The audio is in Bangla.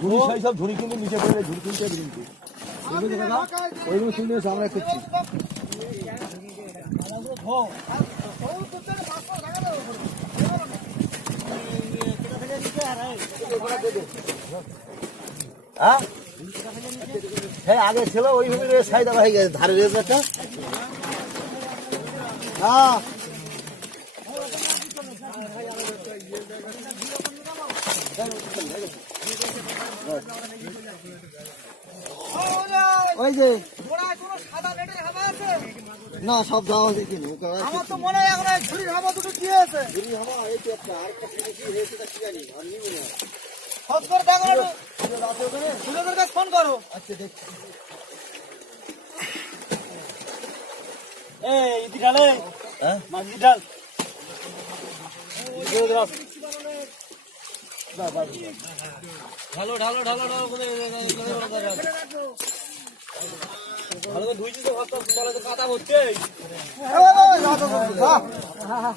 ঝুড়ি সেই সব ঝুড়ি কিন্তু নিচে পড়ে ঝুড়ি কিনতে কিন্তু। ওইগুলো কিনে এসে আমরা করছি হ্যাঁ? হ্যাঁ আগে ছিল ওইভাবে সাইডা হয়ে গেছে ধারে রেজারটা হ্যাঁ। ওই যে। না সব যাওয়া ওকে আমার তো মনে হয় এখন ঝুড়ির হাওয়া দুটো দিয়েছে খোঁজ করে দেখো একটু। সুযোগের কাছে ফোন করো। আচ্ছা দেখছি। এই ইতি ঢালে হ্যাঁ? মাছ ঢাল ঢালো ঢালো ঢালো ঢালো ভালো করে ধুইছিস তো ভাত তলে তো কাদা হচ্ছে। হ্যাঁ